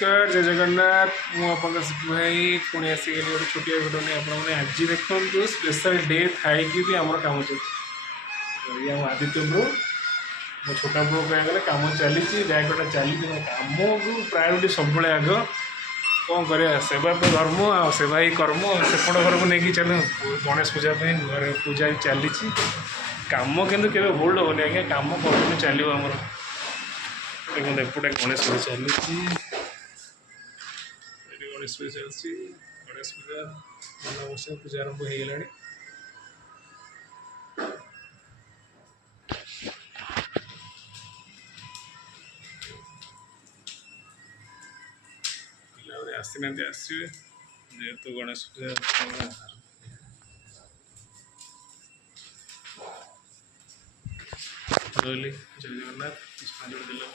नमस्कार जय जगन्नाथ मुझे भाई पुणी आसिक गोटे छोटिया भिडियो नहीं आपने आज देखो स्पेशल डे थाई भी आम कम चलती आदित्य ब्रो मो छोटा ब्रो कहगले कम चली बैगटा चली कम को प्रायोरिटी सब आग कौन कर सेवा तो धर्म आ सेवा ही कर्म सेपट घर को लेकिन चल गणेश पूजा घर पूजा चली कम कि होल्ड होनी आज्ञा कम कंटिन्यू चलो आमर देखते एपटे गणेश पूजा चली गणेश पूजा चलती गणेश पूजा वर्ष पूजा आरंभ हो गला आसी ना आसवे जेहेतु गणेश पूजा रही जय जगन्नाथ पुष्पांजलि देला